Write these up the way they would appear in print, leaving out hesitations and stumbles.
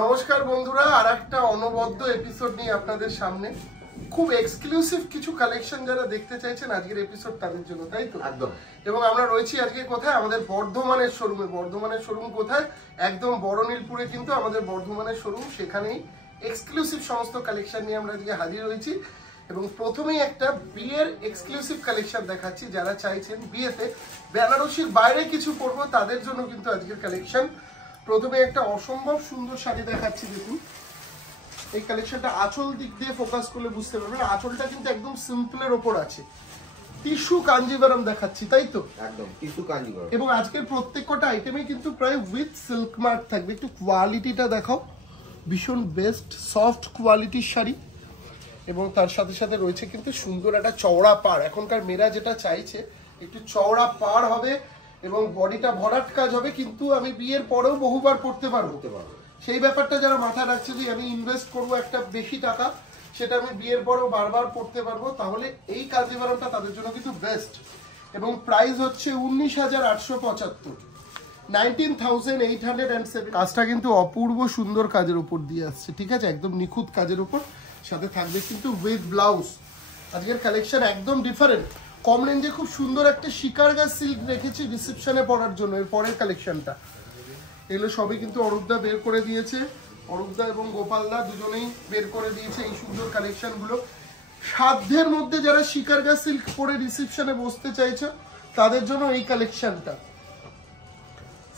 নমস্কার বন্ধুরা, আরেকটা অনবদ্য এপিসোড নিয়ে আপনাদের সামনে। খুব এক্সক্লুসিভ কিছু কালেকশন যারা দেখতে চাইছেন আজকের এপিসোড তাদের জন্য, তাই তো? একদম। এবং আমরা রয়েছি আজকে কোথায়? আমাদের বর্ধমানের শোরুমে। বর্ধমানের শোরুম কোথায়? একদম বড়নীলপুরে কিন্তু আমাদের বর্ধমানের শোরুম। সেখানেই এক্সক্লুসিভ সমস্ত কালেকশন নিয়ে আমরা আজকে হাজির হয়েছি। এবং প্রথমেই একটা বিয়ের এক্সক্লুসিভ কালেকশন দেখাচ্ছি। যারা চাইছেন বিয়েতে বেনারসির বাইরে কিছু পরবো তাদের জন্য কিন্তু আজকের কালেকশন। প্রথমে একটা অসম্ভব সুন্দর শাড়ি দেখাচ্ছি, দেখুন। এই কালেকশনটা আঁচল দিক দিয়ে ফোকাস করলে বুঝতে পারবেন, আঁচলটা কিন্তু একদম সিম্পলের ওপর আছে। টিস্যু কাঞ্জিভারাম দেখাচ্ছি, তাই তো? একদম টিস্যু কাঞ্জিভারাম। এবং আজকের প্রত্যেকটা আইটেমে কিন্তু প্রায় উইথ সিল্ক মার্ক থাকবে। একটু কোয়ালিটিটা দেখাও, ভীষণ বেস্ট সফট কোয়ালিটির শাড়ি। এবং তার সাথে সাথে রয়েছে কিন্তু সুন্দর একটা চওড়া পাড়। এখনকার মেয়েরা যেটা চাইছে একটু চওড়া পাড় হবে এবং বডিটা ভরাট কাজ হবে, কিন্তু আমি বিয়ের পরেও বহুবার পড়তে পারবো। সেই ব্যাপারটা যারা মাথায় রাখছে যে আমি ইনভেস্ট করবো একটা বেশি টাকা, সেটা আমি বিয়ের পরেও বারবার পড়তে পারবো, তাহলে এই কাঞ্জিভারামটা তাদের জন্য কিন্তু বেস্ট। এবং প্রাইস হচ্ছে 19,875, 19,807। কাজটা কিন্তু অপূর্ব সুন্দর কাজের উপর দিয়ে আসছে, ঠিক আছে? একদম নিখুঁত কাজের উপর, সাথে থাকবে কিন্তু উইথ ব্লাউজ। আজকের কালেকশন একদম ডিফারেন্ট। কম রেঞ্জে খুব সুন্দর একটা শিকারগা সিল্ক রেখেছি রিসেপশনে পরার জন্য। এর পরের কালেকশনটা এগুলো সবই কিন্তু অরূপদা বের করে দিয়েছে। অরূপদা এবং গোপালদা দুজনেই বের করে দিয়েছে এই সুন্দর কালেকশনগুলো। সাধ্যের মধ্যে যারা শিকারগা সিল্ক পরে রিসেপশনে বসতে চাইছে তাদের জন্য এই কালেকশনটা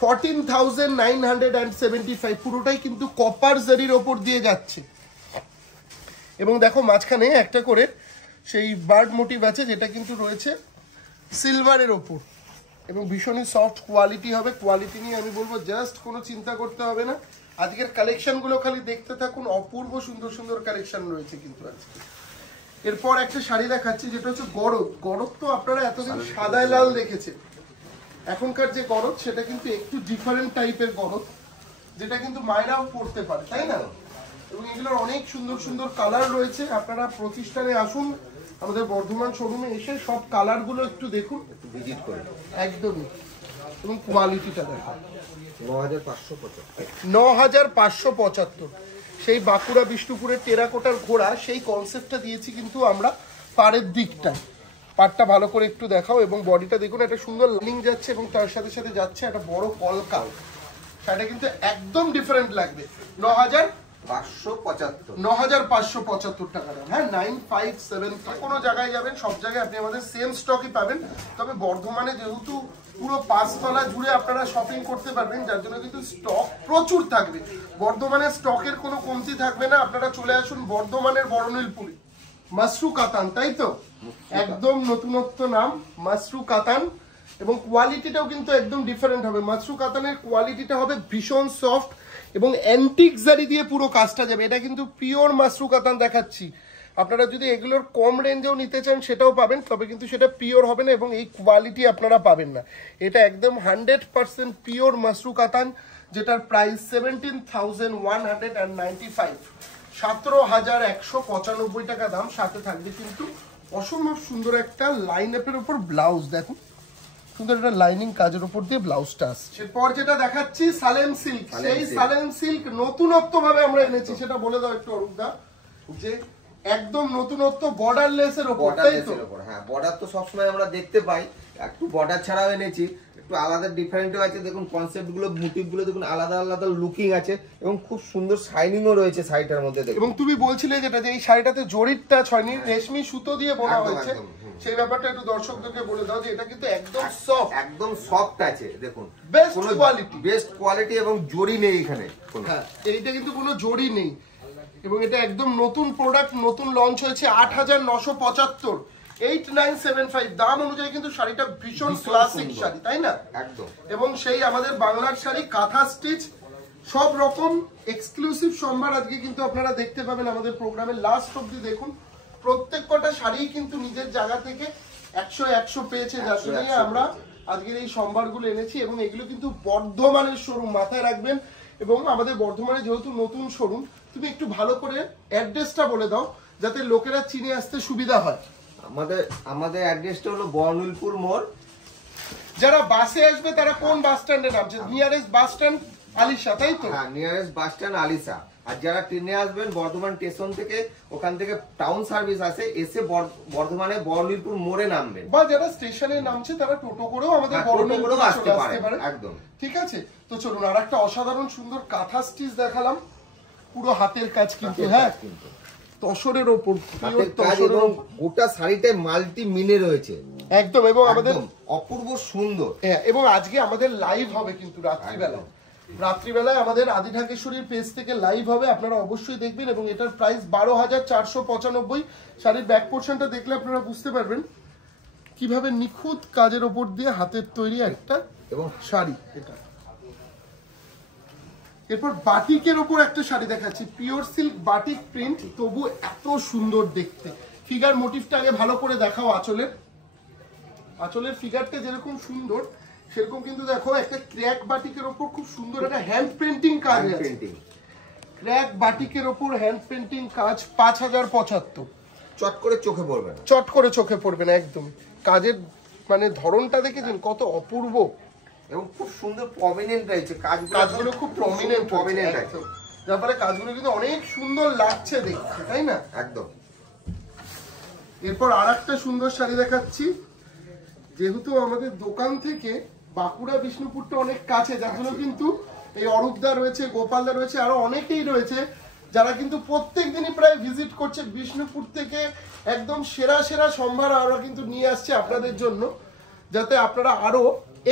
14,975। পুরোটাই কিন্তু কপার জারির ওপর দিয়ে যাচ্ছে। এবং দেখো মাঝখানে একটা করে সেই বার্ড মোটিভ আছে, যেটা কিন্তু রয়েছে সিলভারের ওপর। এবং ভীষণই সফট কোয়ালিটি হবে। কোয়ালিটি নিয়ে আমি বলবো জাস্ট কোনো চিন্তা করতে হবে না। আজকের কালেকশনগুলো খালি দেখতে থাকুন, অপূর্ব সুন্দর সুন্দর কালেকশন রয়েছে কিন্তু আজকে। এরপর একটা শাড়ি দেখাচ্ছি যেটা হচ্ছে গরদ। গরদ তো আপনারা এতদিন সাদায় লাল দেখেছেন, এখনকার যে গরদ সেটা কিন্তু একটু ডিফারেন্ট টাইপের গরদ, যেটা কিন্তু মায়েরাও পরতে পারে, তাই না? এবং এগুলোর অনেক সুন্দর সুন্দর কালার রয়েছে। আপনারা প্রতিষ্ঠানে আসুন, আমাদের বর্ধমান শোরুমে এসে সব কালারগুলো একটু দেখুন, একটু ভিজিট করুন। একদমই। এবং কোয়ালিটিটা দেখুন, 9,575। 9,575। সেই বাঁকুড়া বিষ্ণুপুরের টেরাকোটার ঘোড়া, সেই কনসেপ্টটা দিয়েছি কিন্তু আমরা পাড়ের দিকটায়। পাড়টা ভালো করে একটু দেখাও। এবং বডিটা দেখুন, একটা সুন্দর লাইনিং যাচ্ছে এবং তার সাথে সাথে যাচ্ছে একটা বড় কলকা। সেটা কিন্তু একদম ডিফারেন্ট লাগবে। 9,575 টাকা দাম। হ্যাঁ, 957। কোনো জায়গায় যাবেন সব জায়গায় আপনি আমাদের সেম স্টকই পাবেন। তবে বর্ধমানে যেহেতু পুরো 5 তলা জুড়ে আপনারা শপিং করতে পারবেন, যার জন্য কিন্তু স্টক প্রচুর থাকবে। বর্ধমানের স্টকের কোনো কমতি থাকবে না। আপনারা চলে আসুন বর্ধমানের বড়নীলপুরে। মাশরু কাতান, তাই তো? একদম নতুনত্ব নাম, মাশরু কাতান। এবং কোয়ালিটিটাও কিন্তু একদম ডিফারেন্ট হবে। মাশরু কাতানের কোয়ালিটিটা হবে ভীষণ সফট এবং অ্যান্টিক জারি দিয়ে পুরো কাজটা যাবে। এটা কিন্তু পিওর মাশরু কাতান দেখাচ্ছি। আপনারা যদি এগুলোর কম রেঞ্জেও নিতে চান সেটাও পাবেন, তবে কিন্তু সেটা পিওর হবে না এবং এই কোয়ালিটি আপনারা পাবেন না। এটা একদম 100% পিওর মাশরু কাতান, যেটার প্রাইস 17,195, 17,195 টাকা দাম। সাথে থাকবে কিন্তু অসম্ভব সুন্দর একটা লাইন আপের উপর ব্লাউজ। দেখুন, সুন্দর একটা লাইনিং কাজের উপর দিয়ে ব্লাউজটা আসছে। এরপর যেটা দেখাচ্ছি সালেম সিল্ক। সেই সালেম সিল্ক নতুনত্ব ভাবে আমরা এনেছি, সেটা বলে দাও একটু অরূপদা। যে একদম নতুনত্ব বর্ডারলেস এর উপর, তাই তো? হ্যাঁ, বর্ডার তো সবসময় আমরা দেখতে পাই, একটু বর্ডার ছাড়াও এনেছি, একটু আলাদা ডিফারেন্টও আছে। দেখুন কনসেপ্ট গুলো, মোটিভ গুলো দেখুন, আলাদা আলাদা লুকিং আছে এবং খুব সুন্দর শাইনিংও রয়েছে শাড়িটার মধ্যে। এবং তুমি বলছিলে যেটা যে এই শাড়িটাতে জরির টাচ হয়নি, রেশমি সুতো দিয়ে বোনা হয়েছে, সেই ব্যাপারটা একটু দর্শকদেরকে বলে দাও যে এটা কিন্তু একদম সফট, একদম সফট আছে। দেখুন বেস্ট কোয়ালিটি, বেস্ট কোয়ালিটি এবং জরি নেই এখানে। হ্যাঁ, এইটা কিন্তু কোনো জরি নেই। এবং এটা একদম নতুন প্রোডাক্ট, নতুন লঞ্চ হয়েছে। 8,975, 8,975 দাম অনুযায়ী কিন্তু শাড়িটা ভীষণ ক্লাসিক শাড়ি, তাই না? একদম। এবং সেই আমাদের বাংলার শাড়ি, কাঁথা স্টিচ, সব রকম এক্সক্লুসিভ সম্ভার আজকে কিন্তু আপনারা দেখতে পাবেন আমাদের প্রোগ্রামের লাস্ট অবধি। দেখুন প্রত্যেকটা শাড়ি কিন্তু নিজের জায়গা থেকে 100 পেয়েছে, যার জন্য আমরা আজকের এই সম্ভারগুলো এনেছি। এবং এগুলো কিন্তু বর্ধমানের শোরুম, মাথায় রাখবেন। এবং আমাদের বর্ধমানে যেহেতু নতুন শোরুম, তুমি একটু ভালো করে অ্যাড্রেসটা বলে দাও যাতে লোকেরা চিনে আসতে সুবিধা হয়। আমাদের অ্যাড্রেসটা হলো বর্ণনীলপুর মোড়। যারা বাসে আসবে তারা কোন বাস স্ট্যান্ডে নামছে? নিয়ারেস্ট বাস স্ট্যান্ড আলিশা, তাই তো? হ্যাঁ, নিয়ারেস্ট বাস স্ট্যান্ড আলিশা। আর যারা ট্রেনে আসবেন বর্ধমান স্টেশন থেকে, ওখান থেকে টাউন সার্ভিস আছে, এসে বর্ধমানে বর্ণিলপুর মোড়ে নামবেন, বা যারা স্টেশনে নামছে তারা টোটো করেও আমাদের বর্ণিলপুরে আসতে পারে একদম। ঠিক আছে, তো চলুন আর একটা অসাধারণ সুন্দর কাঁথা স্টিচ দেখালাম, পুরো হাতের কাজ কিন্তু, হ্যাঁ তসরের ওপর গোটা শাড়িটায় মাল্টি মিনে রয়েছে একদম, এবং আমাদের অপূর্ব সুন্দর। হ্যাঁ, এবং আজকে আমাদের লাইভ হবে কিন্তু রাত্রিবেলায় আমাদের আদি ঢাকেশ্বরীর পেজ থেকে লাইভ হবে, আপনারা অবশ্যই দেখবেন। এবং এটার প্রাইস 12,495। শাড়ির ব্যাক পোর্শনটা দেখলে আপনারা বুঝতে পারবেন কিভাবে নিখুঁত কাজের ওপর দিয়ে হাতের তৈরি একটা এবং শাড়ি। এটা এরপর বাটিকের ওপর একটা শাড়ি দেখাচ্ছি, পিওর সিল্ক বাটিক প্রিন্ট, তবু এত সুন্দর দেখতে। ফিগার মোটিভটা আগে ভালো করে দেখাও, আঁচলের ফিগারটা যেরকম সুন্দর সেরকম কিন্তু দেখো একটা ক্র্যাক বাটিকের ওপর খুব সুন্দর একটা হ্যান্ড পেন্টিং কাজ আছে। ক্র্যাক বাটিকের ওপর হ্যান্ড পেন্টিং কাজ 5,075। চট করে চোখে পড়বে না, চট করে চোখে পড়বে না একদম। কাজের মানে ধরনটা দেখেছেন কত অপূর্ব এবং খুব সুন্দর প্রমিনেন্ট রয়েছে, কাজগুলো খুব প্রমিনেন্ট আছে, যার ফলে কাজগুলো কিন্তু অনেক সুন্দর লাগছে দেখতে, তাই না? একদম। এরপর আরেকটা সুন্দর শাড়ি দেখাচ্ছি, যেহেতু আমাদের দোকান থেকে বাঁকুড়া বিষ্ণুপুরটা অনেক কাছে, যার জন্য কিন্তু এই অরূপদা রয়েছে, গোপালদা রয়েছে, আরো অনেকেই রয়েছে যারা কিন্তু প্রত্যেক দিনই প্রায় ভিজিট করছে বিষ্ণুপুর থেকে। একদম সেরা সেরা সম্ভার আমরা কিন্তু নিয়ে আসছে আপনাদের জন্য, যাতে আপনারা আরো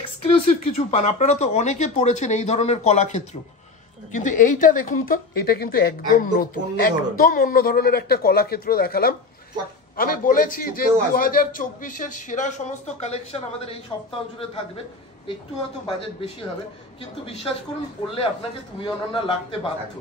এক্সক্লুসিভ কিছু পান। আপনারা তো অনেকে পড়েছেন এই ধরনের কলাক্ষেত্র, কিন্তু এইটা দেখুন তো, এটা কিন্তু একদম নতুন, একদম অন্য ধরনের একটা কলাক্ষেত্র দেখালাম। আমি বলেছি যে 2024-এর সেরা সমস্ত কালেকশন আমাদের এই সপ্তাহ জুড়ে থাকবে। একটু হয়তো বাজেট বেশি হবে, কিন্তু বিশ্বাস করুন পড়লে আপনাকে তুমি অনন্যা লাগতে বাধ্য,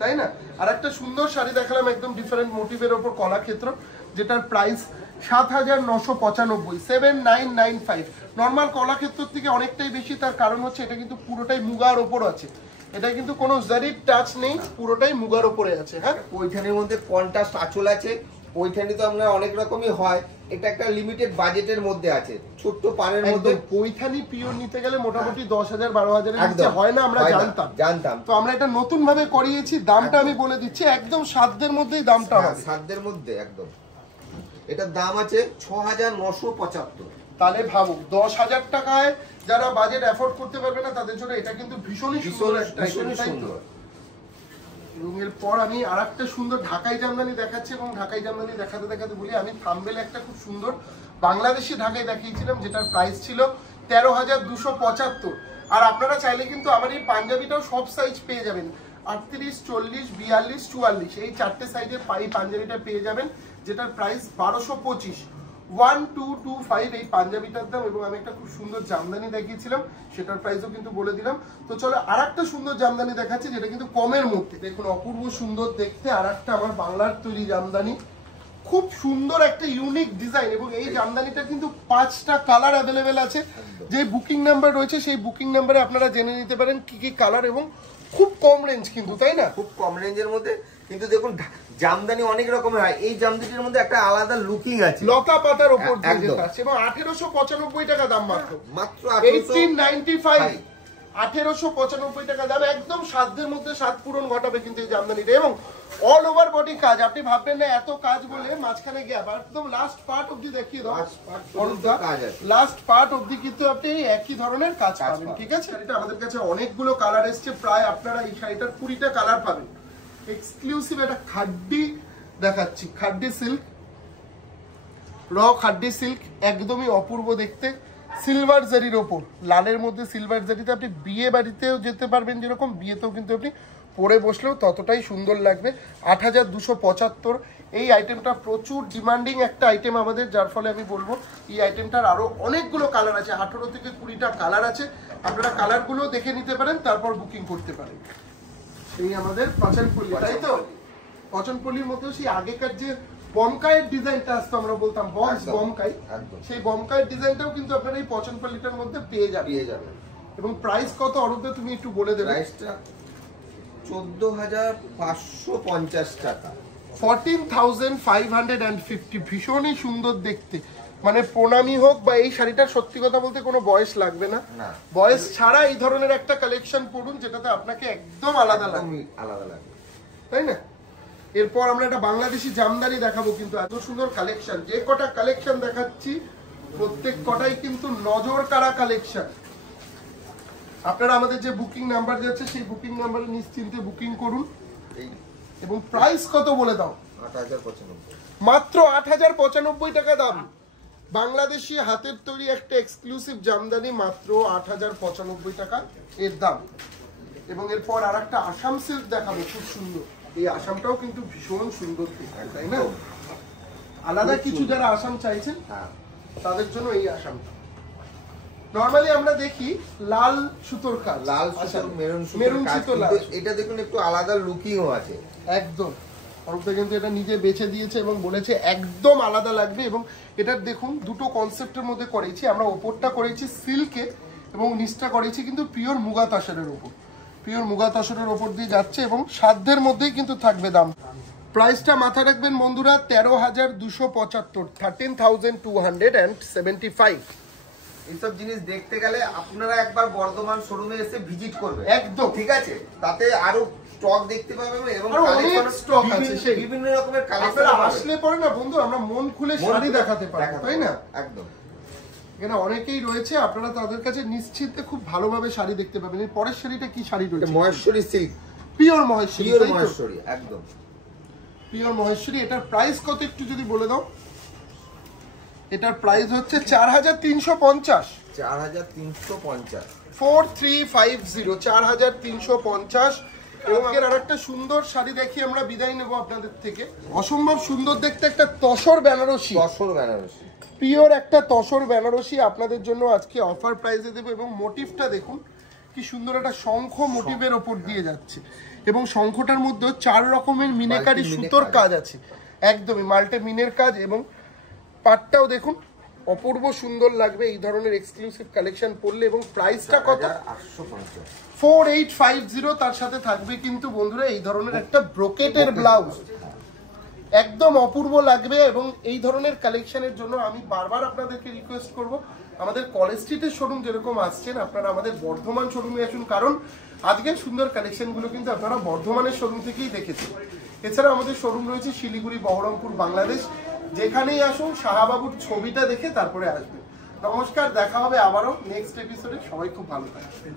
তাই না? আর একটা সুন্দর শাড়ি দেখালাম একদম ডিফারেন্ট মোটিভের ওপর কলাক্ষেত্র, যেটার প্রাইস 7,995, 7,995। নর্মাল কলাক্ষেত্র থেকে অনেকটাই বেশি, তার কারণ হচ্ছে এটা কিন্তু পুরোটাই মুগার ওপর আছে, এটা কিন্তু কোনো জারির টাচ নেই, পুরোটাই মুগার ওপরে আছে। হ্যাঁ, পৈঠানির মধ্যে কন্ট্রাস্ট আঁচল আছে। পৈঠানি তো আপনার অনেক রকমই হয়, এটা একটা লিমিটেড বাজেটের মধ্যে আছে, ছোট্ট পাড়ের মধ্যে। পৈঠানি পিওর নিতে গেলে মোটামুটি 10,000-12,000-এর নিচে হয় না, আমরা জানতাম। তো আমরা এটা নতুন ভাবে করিয়েছি, দামটা আমি বলে দিচ্ছি, একদম সাধ্যের মধ্যেই দামটা হবে, সাধ্যের মধ্যে একদম। এটার দাম আছে 6,975। তাহলে ভাবো 10,000 টাকায় যারা বাজেট অ্যাফোর্ড করতে পারবে না তাদের জন্য এটা কিন্তু ভীষণই সুন্দর একটা সুন্দর। এবং এরপর আমি আর একটা সুন্দর ঢাকাই জামদানি দেখাচ্ছি, এবং ঢাকাই জামদানি দেখাতে দেখাতে বলি, আমি থাম্বনেলে একটা খুব সুন্দর বাংলাদেশি ঢাকাই দেখিয়েছিলাম, যেটার প্রাইস ছিল 13,275। আর আপনারা চাইলে কিন্তু আমার এই পাঞ্জাবিটাও সব সাইজ পেয়ে যাবেন, 38, 40, 42, 44 এই চারটে সাইজের এই পাঞ্জাবিটা পেয়ে যাবেন, যেটার প্রাইস 1225, 1225 এই পাঞ্জাবিটার দাম। এবং আমি একটা খুব সুন্দর জামদানি দেখিয়েছিলাম, সেটার প্রাইসও কিন্তু বলে দিলাম। তো চলো আর একটা সুন্দর জামদানি দেখাচ্ছি, যেটা কিন্তু কমের মধ্যে। দেখুন অপূর্ব সুন্দর দেখতে আর একটা আমার বাংলার তৈরি জামদানি, খুব সুন্দর একটা ইউনিক ডিজাইন। এবং এই জামদানিটা কিন্তু 5টা কালার অ্যাভেলেবেল আছে, যে বুকিং নাম্বার রয়েছে সেই বুকিং নাম্বারে আপনারা জেনে নিতে পারেন কি কি কালার, এবং খুব কম রেঞ্জ কিন্তু, তাই না? খুব কম রেঞ্জের মধ্যে। কিন্তু দেখুন জামদানি অনেক রকমের হয়, এই জামদানির মধ্যে একটা আলাদা লুকিং আছে, লতা পাতার উপর দিয়ে যেটা আছে। এবং 1,895 টাকা দাম, মাত্র 1895, 1,895 টাকা দাম, একদম সাধ্যের মধ্যে স্বাদ পূরণ ঘটাবে কিন্তু এই জামদানিটা। এবং অল ওভার বডি কাজ, আপনি ভাববেন না এত কাজ বলে মাঝখানে গ্যাপ, একদম লাস্ট পার্ট অবধি দেখিয়ে দাও, লাস্ট পার্ট অবধি কিন্তু আপনি একই ধরনের কাজ পাবেন। ঠিক আছে, এটা আমাদের কাছে অনেকগুলো কালার এসছে, প্রায় আপনারা এই শাড়িটার 20টা কালার পাবেন। এক্সক্লুসিভ একটা খাড্ডি দেখাচ্ছি, খাড্ডি সিল্ক, র খাড্ডি সিল্ক, একদমই অপূর্ব দেখতে, সিলভার জারির ওপর, লালের মধ্যে সিলভার জারিতে আপনি বিয়ে বাড়িতেও যেতে পারবেন, যেরকম বিয়েতেও কিন্তু আপনি পরে বসলেও ততটাই সুন্দর লাগবে। 8,275 এই আইটেমটা প্রচুর ডিমান্ডিং একটা আইটেম আমাদের, যার ফলে আমি বলবো এই আইটেমটার আরো অনেকগুলো কালার আছে, 18 থেকে 20টা কালার আছে, আপনারা কালারগুলো দেখে নিতে পারেন, তারপর বুকিং করতে পারেন। এই আমাদের পচনপল্লী, তাই তো? পচনপল্লীর মধ্যে সেই আগেকার যে বমকাইয়ের ডিজাইনটা আসতো, আমরা বলতাম বক্স বমকাই, সেই বমকাইয়ের ডিজাইনটাও কিন্তু আপনারা এই পচনপল্লীটার মধ্যে পেয়ে যাবেন। এবং প্রাইস কত অরূপদা তুমি একটু বলে দেবে? প্রাইসটা 14,550 টাকা, 14,550, ভীষণই সুন্দর দেখতে, মানে প্রণামী হোক বা এই শাড়িটার সত্যি কথা বলতে কোনো বয়স লাগবে না, বয়স ছাড়া এই ধরনের একটা কালেকশন পড়ুন যেটাতে আপনাকে একদম আলাদা লাগবে, তাই না? এরপর আমরা একটা বাংলাদেশি জামদানি দেখাবো, কিন্তু এত সুন্দর কালেকশন, যে কটা কালেকশন দেখাচ্ছি প্রত্যেক কটাই কিন্তু নজর কাড়া কালেকশন। আপনারা আমাদের যে বুকিং নাম্বার যাচ্ছে সেই বুকিং নাম্বারে নিশ্চিন্তে বুকিং করুন। এবং প্রাইস কত বলে দাও? 8095, মাত্র 8095 টাকা দাম। বাংলাদেশি হাতের তৈরি একটা এক্সক্লুসিভ জামদানি, মাত্র 8095 টাকা এর দাম। এবং এরপর আর একটা আসাম সিল্ক দেখাবো, খুব সুন্দর। এই আসামটাও কিন্তু ভীষণ সুন্দর, তাই না? আলাদা কিছু যারা আসাম চাইছেন তাদের জন্য এই আসামটা। নরমালি আমরা দেখি লাল সুতোর কাজ, লাল সুতোর মেরুন সুতোর কাজ, এটা দেখুন একটু আলাদা লুকিংও আছে একদম। অরূপদা কিন্তু এটা নিজে বেছে দিয়েছে এবং বলেছে একদম আলাদা লাগবে। এবং এটার দেখুন দুটো কনসেপ্টের মধ্যে করেছি আমরা, ওপরটা করেছি সিল্কে এবং নিচটা করেছি কিন্তু পিওর মুগা তসরের উপর, পিওর মুগা তসরের উপর দিয়ে যাচ্ছে এবং সাধ্যের মধ্যেই কিন্তু থাকবে দাম। প্রাইসটা মাথায় রাখবেন বন্ধুরা, 13,275, 13,275। এইসব জিনিস দেখতে গেলে আপনারা একবার বর্ধমান শোরুমে এসে ভিজিট করবেন, একদম, ঠিক আছে? তাতে আরো স্টক দেখতে পাবেন এবং স্টক আছে সেই বিভিন্ন রকমের কালেকশন। আপনারা আসলে পরে না বন্ধু আমরা মন খুলে শাড়ি দেখাতে পারবো, তাই না? একদম। এখানে অনেকেই রয়েছে, আপনারা তাদের কাছে নিশ্চিন্তে খুব ভালোভাবে শাড়ি দেখতে পাবেন। এর পরের শাড়িটা কি শাড়ি রয়েছে? Maheshwari silk, pure Maheshwari, pure Maheshwari, একদম পিওর মহেশ্বরী। এটার প্রাইস কত একটু যদি বলে দাও? এটার প্রাইস হচ্ছে 4350, 4350, 4350, 4350। এবং আর একটা সুন্দর শাড়ি দেখি আমরা বিদায় নেব আপনাদের থেকে। অসম্ভব সুন্দর দেখতে একটা তসর বেনারসি, তসর বেনারসি, পিওর একটা তসর বেনারসি আপনাদের জন্য আজকে অফার প্রাইসে দেবো। এবং মোটিভটা দেখুন কি সুন্দর, একটা শঙ্খ মোটিভের ওপর দিয়ে যাচ্ছে এবং শঙ্খটার মধ্যে 4 রকমের মিনেকারি সুতোর কাজ আছে, একদমই মাল্টে মিনের কাজ। এবং পাটটাও দেখুন অপূর্ব সুন্দর লাগবে এই ধরনের এক্সক্লুসিভ কালেকশন পড়লে। এবং প্রাইসটা কত? 4850। তার সাথে থাকবে কিন্তু বন্ধুরা এই ধরনের একটা ব্রোকেটের ব্লাউজ, একদম অপূর্ব লাগবে। এবং এই ধরনের কালেকশনের জন্য আমি বারবার আপনাদেরকে রিকোয়েস্ট করব, আমাদের কলেজ স্ট্রিটের শোরুম যেরকম আসছেন আপনারা আমাদের বর্ধমান শোরুমে আসুন, কারণ আজকের সুন্দর কালেকশনগুলো কিন্তু আপনারা বর্ধমানের শোরুম থেকেই দেখেছেন। এছাড়া আমাদের শোরুম রয়েছে শিলিগুড়ি, বহরমপুর, বাংলাদেশ। যেখানেই আসুন শাহবাবুর ছবিটা দেখে তারপরে আসবেন। নমস্কার, দেখা হবে আবারও নেক্সট এপিসোডে। সবাই খুব ভালো থাকবেন।